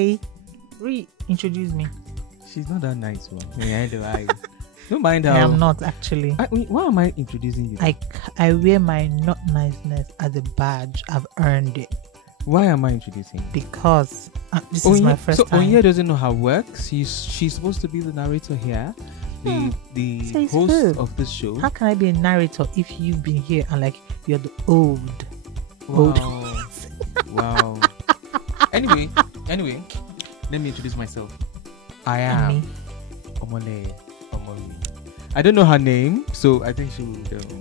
Hi. Reintroduce me. She's not that nice one. Don't mind how. I am not actually. Why am I introducing you? I wear my not niceness as a badge. I've earned it. Why am I introducing? Because this is my first time. Onyeka doesn't know how it works. She's supposed to be the narrator here, the host of this show. How can I be a narrator if you've been here and like you're the old? Wow. Anyway, let me introduce myself. I am Omole. I don't know her name, so I think she will.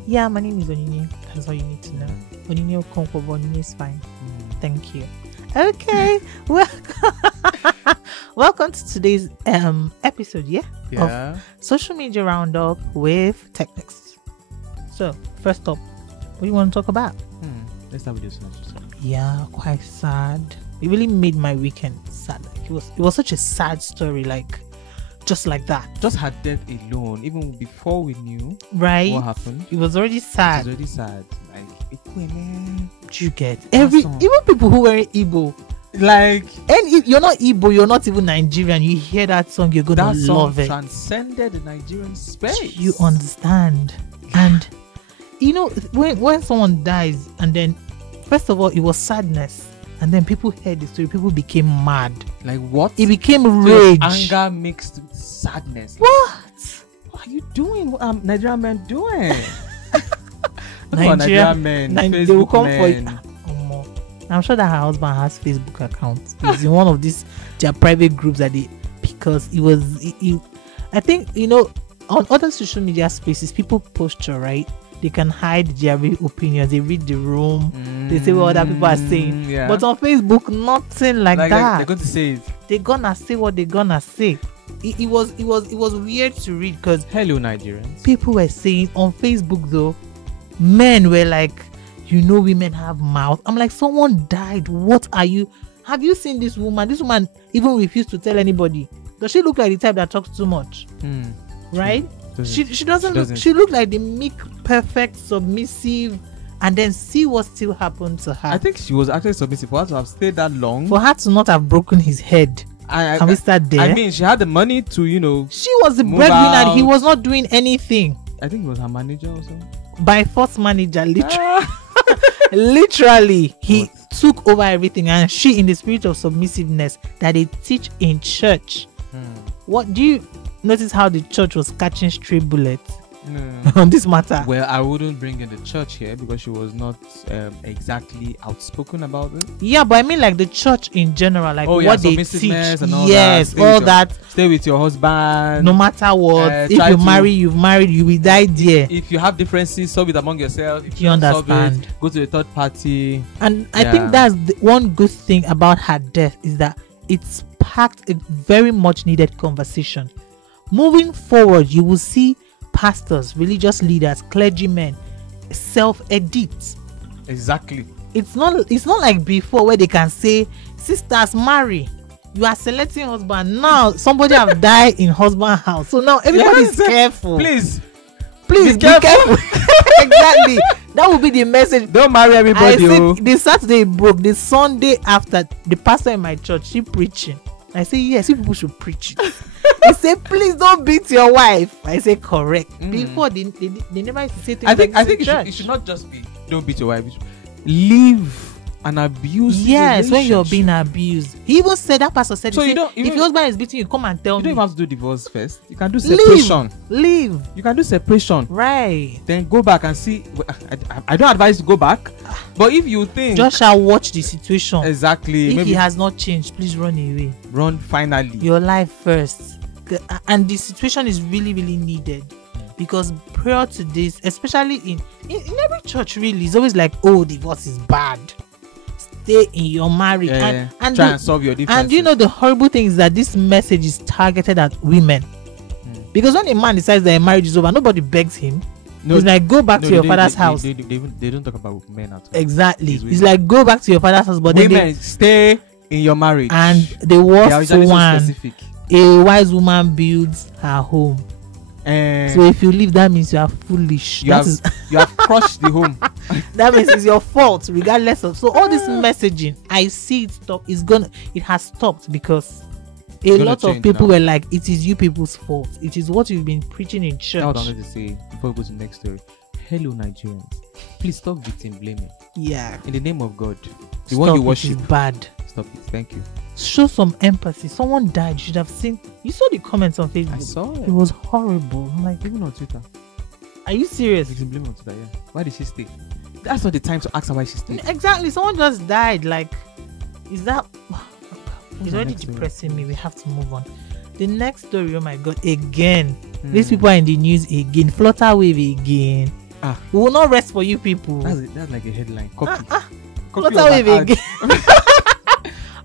Yeah, my name is Onyinye. That's all you need to know. Onyinye Okonkwo, Onyinye is fine. Thank you. Okay, welcome to today's episode. Of social media roundup with Technext. So first up, what do you want to talk about? Let's start with this one. Yeah, quite sad. It really made my weekend sad. Like, it was such a sad story. Like. Just like that. Just her death alone, even before we knew what happened. It was already sad. Like, you get even people who weren't Igbo. Like, and if you're not Igbo, you're not even Nigerian. You hear that song, you're gonna love it. Transcended the Nigerian space. You understand? And you know, when someone dies, and then first of all, it was sadness. And then people heard the story. People became mad. Like what? It became rage. Anger mixed with sadness. What are you doing? What are Nigerian men doing? Nigerian men. They will come men. For it. I'm sure that her husband has Facebook accounts. He's in one of these their private groups because it was. I think on other social media spaces, people posture, right? They can hide their real opinions. They read the room. They say what other people are saying. Yeah. But on Facebook, nothing like that. They're going to say it. They're gonna say what they're gonna say. It was weird to read because hello Nigerians. People were saying on Facebook though, men were like, women have mouth. I'm like, someone died. What are you? Have you seen this woman? This woman even refused to tell anybody. Does she look like the type that talks too much? Right? She doesn't look. She looked like the meek, perfect, submissive, and then see what still happened to her. I think she was actually submissive for her to have stayed that long. For her to not have broken his head. Can we start there? I mean, she had the money to, She was the breadwinner and he was not doing anything. I think it was her manager or something. By force manager, literally. Literally, he took over everything, and she, in the spirit of submissiveness that they teach in church. What do you notice how the church was catching stray bullets on this matter? Well, I wouldn't bring in the church here because she was not exactly outspoken about it. Yeah, but I mean like the church in general, like what they teach. And all yes, that. all that. Stay with your husband. No matter what. If you marry, you've married. You will die there. If you have differences, solve it among yourself. If you understand. Go to the third party. And I think that's the one good thing about her death is that it sparked a very much needed conversation. Moving forward, you will see pastors, religious leaders, clergymen self-edit. Exactly. It's not like before where they can say, sisters, marry. You are selecting husband. Now somebody have died in husband's house. So now everybody's careful. Please be careful. Exactly. That will be the message. Don't marry everybody. The Saturday broke. The Sunday after, the pastor in my church, she preaching. I say, yes, people should preach it. They say, please don't beat your wife. I say, correct. Before, they never used to say things I think it should not just be, don't beat your wife. Leave an abuse. Yes, when you're being abused. He even said, that pastor said, so if your husband is beating you, come and tell me. You don't even have to do divorce first. You can do separation. Leave. You can do separation. Right. Then go back and see. I don't advise to go back. But if you think, just shall watch the situation. Exactly. If maybe he has not changed, please run away. Run finally. Your life first. And the situation is really, really needed. Because prior to this, especially in every church, really, it's always like, oh, divorce is bad. Stay in your marriage. And try and solve your differences. And the horrible thing is that this message is targeted at women. Because when a man decides that a marriage is over, nobody begs him. No, it's like, go back to your father's house. They don't talk about men at all. Exactly. It's like, go back to your father's house. But women, stay in your marriage. And the worst one, a wise woman builds her home. So if you leave, that means you are foolish. you have crushed the home. That means it's your fault, regardless of. So all this messaging, I see it stop. It has stopped because a lot of people were like, "It is you people's fault. It is what you've been preaching in church." That's what I wanted to say before we go to the next story. Hello, Nigerians. Please stop victim blaming. Yeah. In the name of God, the Stop one you it, worship. is bad. Stop it. Thank you. Show some empathy. Someone died. You should have seen. You saw the comments on Facebook. I saw It it. was horrible. I'm like, Even on Twitter. are you serious? Victim blaming on Twitter. Yeah. Why did she stay? That's not the time to ask her why she stayed. Exactly. Someone just died. Like, is that? It's already next story? depressing me. We have to move on. The next story. Oh my God! Again, Hmm. these people are in the news again. Flutterwave again. We will not rest for you people. That's like a headline. Copy. Flutterwave again.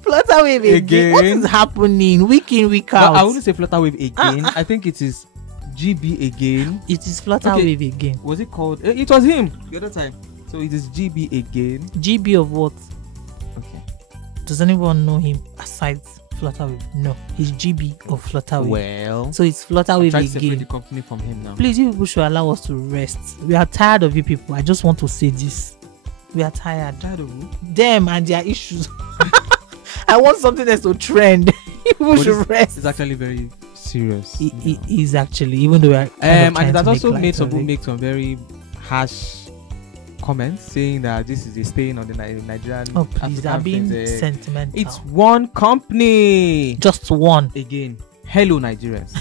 Flutterwave again. What is happening? Week in, week out. But I wouldn't say Flutterwave again. I think it is GB again. It is Flutterwave again. Was it called? It was him the other time. So it is GB again. GB of what? Okay. Does anyone know him aside Flutterwave? No, he's GB of Flutterwave. Well, So it's Flutterwave try to separate the again. company from him now. Please, you people should allow us to rest. We are tired of you people. I just want to say this. We are tired. Tired of who? Them and their issues. I want something else to trend. People should rest. It's actually very serious. It is actually, even though we are And it has also made some people make some very harsh comments saying that this is a stain on the Nigerian. Oh please, they're African being fintech. sentimental. It's one company. just one. Again, hello Nigerians.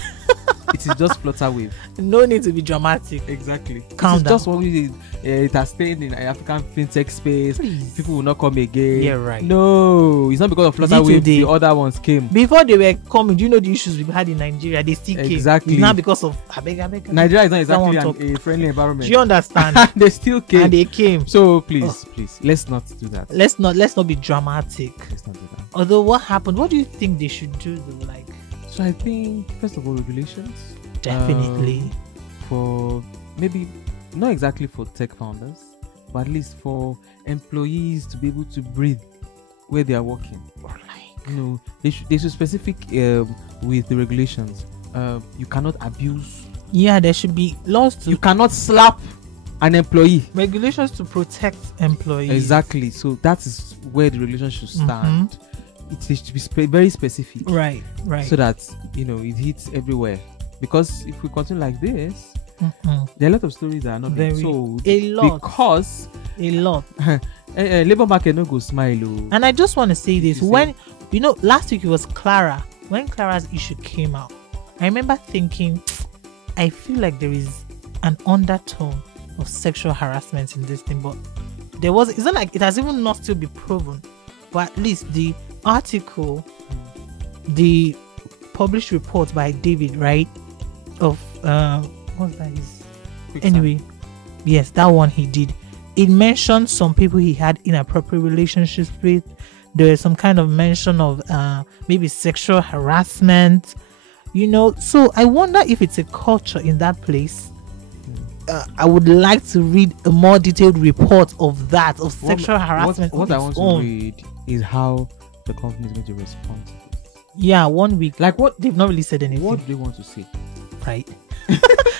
It is just Flutterwave. No need to be dramatic. Exactly. Calm It's down. just what we did. It has stayed in African fintech space. Please. People will not come again. Yeah, right. No, it's not because of Is it Flutterwave. today? The other ones came. Before they were coming, do you know the issues we had in Nigeria? They still came. Exactly. It's not because of abeg. Nigeria is not Someone exactly a friendly environment. Do you understand? They still came. And they came. So please, let's not do that. Let's not be dramatic. Let's not do that. Although what happened? What do you think they should do though? Like, So I think first of all, regulations. definitely. For maybe not exactly for tech founders, but at least for employees to be able to breathe where they are working. Or like, You know, they should specific with the regulations. You cannot abuse. yeah, there should be laws to You cannot slap an employee. regulations to protect employees. Exactly. So that is where the regulation should stand. It should be very specific. Right. So that it hits everywhere. Because if we continue like this, Mhm. there are a lot of stories that are not being Very- told. a lot. Because A lot. labor market no go smile. And I just want to say this: You when last week it was Clara. When Clara's issue came out, I remember thinking, I feel like there is an undertone of sexual harassment in this thing, but there was. It's not like it has even not still be proven, but at least the article, the published report by David, right, of what's that? Anyway, yes, that one he did. It mentioned some people he had inappropriate relationships with. There is some kind of mention of maybe sexual harassment, So I wonder if it's a culture in that place. I would like to read a more detailed report of that, of sexual harassment. What I want to read is how the company is going to respond to this. Yeah, 1 week. Like what? They've not really said anything. What do they want to say? Right.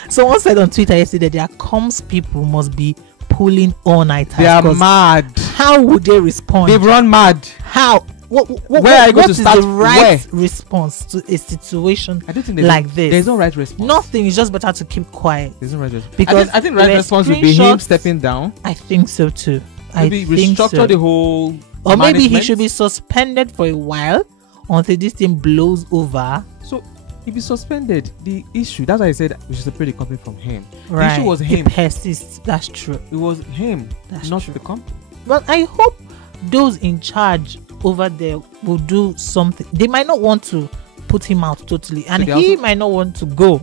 Someone said on Twitter yesterday their comms people must be pulling all nighters. They are mad. How would they respond? They've run mad. How? Where are you going to start? What is the right response to a situation I don't think like this? There's no right response. Nothing. It's just better to keep quiet. There's no right response. Because I think right the response would be him screenshots- stepping down. I think so too. Maybe I think restructure so. the whole. Or maybe he management. should be suspended for a while until this thing blows over. So if he's suspended, the issue. That's why I said we should separate the company from him. Right. The issue was him. It persists. That's true. It was him, That's not true. the company. But I hope those in charge over there will do something. They might not want to put him out totally, and So they he also- might not want to go.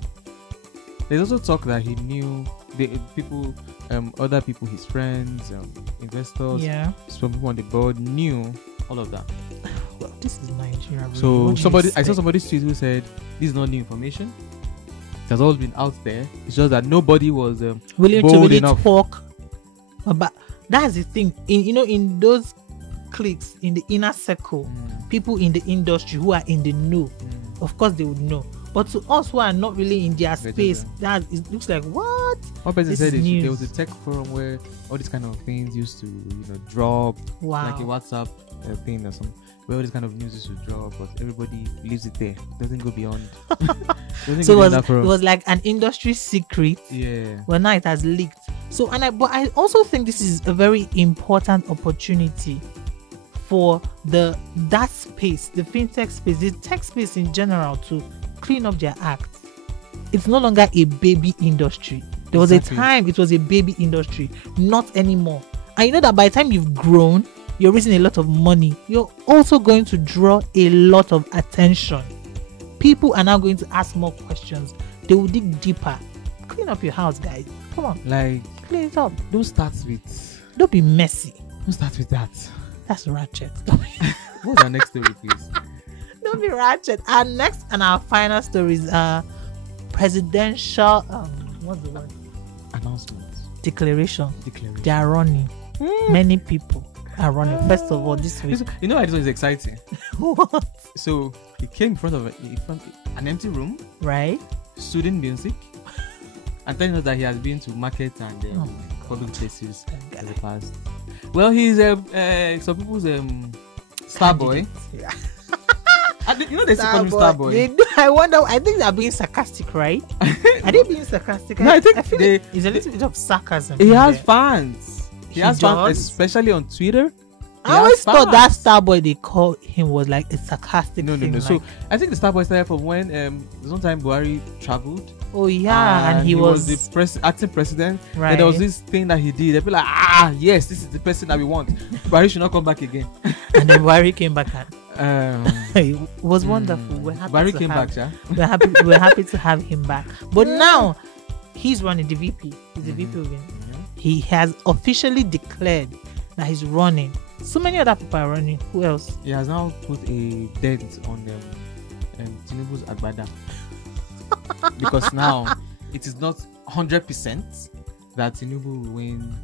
There's also talk that he knew the people, other people, his friends, investors, Yeah. some people on the board knew all of that. Well, this is Nigeria. Really. So What do you I saw expect? somebody's tweet who said this is not new information. It has always been out there. It's just that nobody was willing to bold really enough. talk about. That's the thing. In those cliques, in the inner circle, people in the industry who are in the know, of course they would know. But to us who are not really in their Vegetable. space, that it looks like what? One person This said is news. there was a tech forum where all these kind of things used to, drop, Wow. like a WhatsApp thing or something, where all this kind of news used to drop, but everybody leaves it there. Doesn't go beyond. Doesn't So go it beyond that was, forum. it was like an industry secret. Yeah. Well, now it has leaked. So, but I also think this is a very important opportunity for that space, the fintech space, the tech space in general, to clean up their act. It's no longer a baby industry. There was Exactly. a time it was a baby industry, not anymore. And you know that by the time you've grown, you're raising a lot of money, you're also going to draw a lot of attention. People are now going to ask more questions. They will dig deeper. Clean up your house, guys. Come on, Like, clean it up. don't start with Don't be messy. that. That's ratchet. What's our next story, please? Don't be ratchet. Our next and our final stories are presidential what's the word? Announcements. Declaration. Declaration. They are running. Many people are running. First of all, this week. You know why this one is exciting? What? So he came in front of an empty room, Right? studying music, and telling us that he has been to market and Oh my public places in the past. Well, he's some people's star boy. Yeah. You know they still call him star boy. I wonder. I think they're being sarcastic, right? Are they being sarcastic? No, I think feel they- like it's a little bit of sarcasm. He in has there. fans. He has fans, does? especially on Twitter. I always thought that fans. Starboy they called him was like a sarcastic No. thing. So like, I think the star boy started from when sometime Buhari traveled. oh yeah, and he was the acting president. right. And there was this thing that he did. They'd be like, yes, this is the person that we want. Buhari should not come back again. and then Buhari came back and Um, it was wonderful. We're happy Buhari to came have, back, yeah. we're happy to have him back. But now he's running the VP. He's the VP of it. He has officially declared that he's running. So many other people are running. Who else? He has now put a dent on Tinubu's Agbada. Because now it is not 100% that Tinubu will win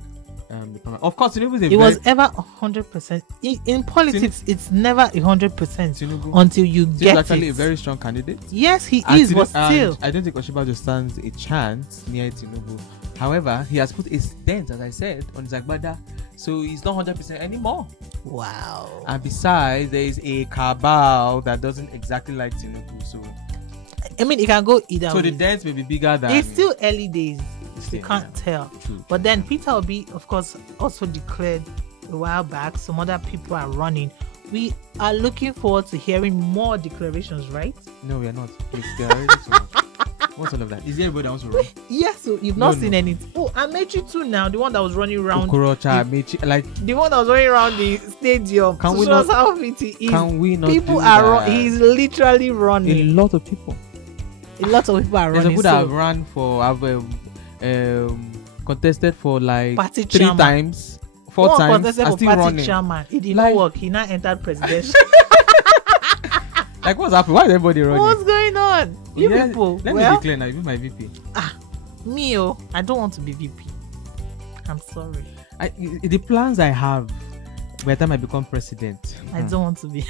the primary. Of course, Tinubu is It was ever 100%. In politics, it's never 100% Tinubu. until you Tinubu is get actually it. a very strong candidate. Yes, he And is, but and still. I don't think Osinbajo stands a chance near Tinubu. However, he has put a dent, as I said, on his Agbada, so he's not 100% anymore. Wow. And besides, there is a cabal that doesn't exactly like Tinubu, so I mean, it can go either so way. the dent may be bigger than. It's still early days. It's We still- can't yeah. tell. True. But then Peter Obi, of course, also declared a while back. Some other people are running. We are looking forward to hearing more declarations, right? No, we are not. Please, they are ready to. What's all of that? Is there anybody that wants to run? Yes, so you've not No, seen no. anything. Oh, Amechi too now, the one that was running around. Okorocha, Mechi, like, The one that was running around the stadium. Can to we show us not- how fit he is. can we not People do are that? he's literally A running. lot of people. A lot of people are There's a running. people that have run for, contested for like Party 3 chairman. times, 4 One times, contested and for still party running. chairman. It did Like- not work. He now entered presidential. Like, what's happening? Why is everybody running? What's going on? You Yeah, people. Let Well, me declare now. You my VP. me, I don't want to be VP. I'm sorry. The plans I have by the time I become president, I don't want to be.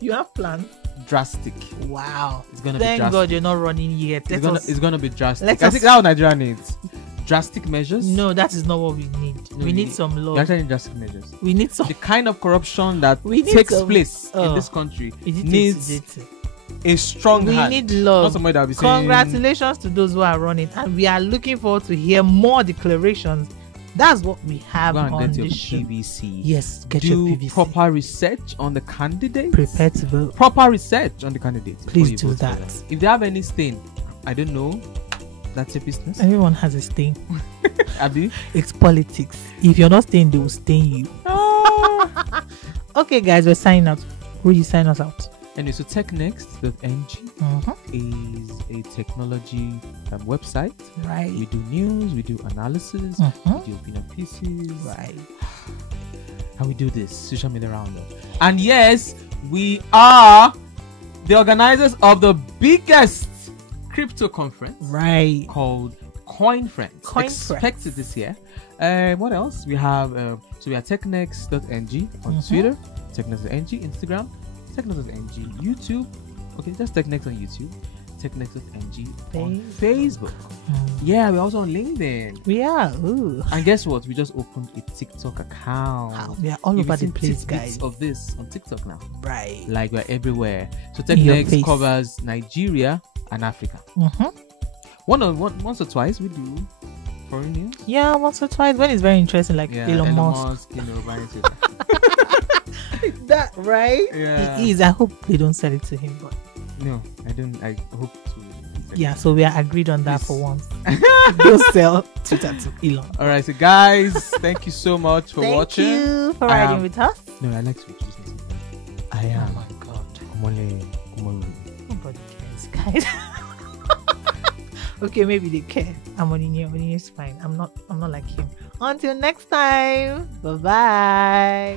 You have plans? drastic. Wow. It's gonna be Thank drastic. God you're not running yet. It's gonna be drastic. let I us- think that's what Nigeria needs. Drastic measures. No, that is not what we need. No, we need some We law. actually need drastic measures. We need some. The kind of corruption that We need takes some- place in oh. this country Is it needs it? a strong We hand. need Not love. somebody that will be saying, Congratulations to those who are running, and we are looking forward to hear more declarations. That's what we have go and on get your this show. PVC. Yes, get Do your PVC. proper research on the candidates. Prepare to vote. Proper research on the candidates. before Please you do vote for that. them. If they have any stain, I don't know. That's your business. Everyone has a stain. Abi? It's politics. If you're not staying, they will stain you. Ah. Okay, guys, we're signing out. Will you sign us out? Anyway, so Technext.ng is a technology website. We Right. do news, we do analysis, Mhm. we do opinion pieces, Right. and we do this social media roundup. And yes, we are the organizers of the biggest crypto conference Right. called Coin Friends. Coin Expected Friends. this year. What else? We have so we are Technext.ng on Mhm. Twitter, Technext.ng Instagram, Technext.ng YouTube. Okay, just Technext on YouTube, Technext.ng Facebook. on Facebook. Yeah, we're also on LinkedIn. We are. Ooh. And guess what? We just opened a TikTok account. Wow, we are all You've over the seen place, tidbits guys. of this on TikTok now. Right. Like we're everywhere. So In your Technext face. covers Nigeria and Africa. Once or twice we do foreign news. Yeah, once or twice when it's very interesting, like Yeah, Elon Musk. That right? Yeah. He is. I hope they don't sell it to him, but No, I don't. I hope to. yeah. So we are agreed on that Please. for once. Don't sell Twitter to Elon. All right, so guys, thank you so much for Thank watching. you for I riding am- with us. No, I like to introduce myself. I Oh am my god. Omole Kumaru. Nobody cares, guys. Okay, maybe they care. I'm on Oninye is fine. I'm not like him. Until next time. Bye bye.